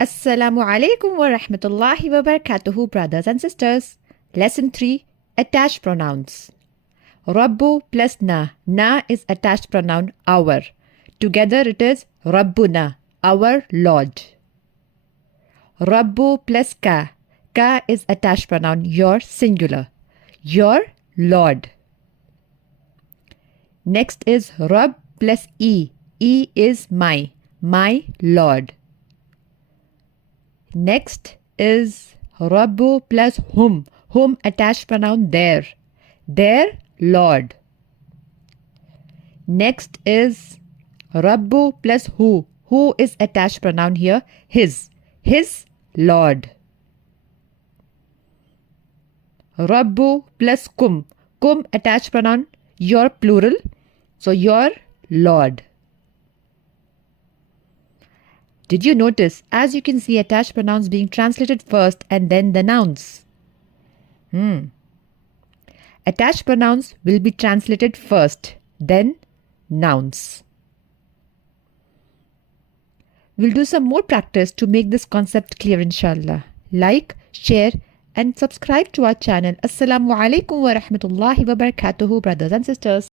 Assalamu alaikum wa rahmatullahi wa barakatuhu, brothers and sisters. Lesson 3, Attached Pronouns. Rabbu plus na. Na is attached pronoun our. Together it is Rabbuna, our Lord. Rabbu plus ka. Ka is attached pronoun your, singular. Your Lord. Next is Rabb plus e. E is my Lord. Next is Rabbu plus hum. Hum attached pronoun their Lord. Next is Rabbu plus who. Who is attached pronoun here? His Lord. Rabbu plus kum. Kum attached pronoun your, plural. So your Lord. Did you notice, as you can see, attached pronouns being translated first and then the nouns? Attached pronouns will be translated first, then nouns. We'll do some more practice to make this concept clear, inshallah. Like, share and subscribe to our channel. Assalamu alaikum wa rahmatullahi wa barakatuhu, brothers and sisters.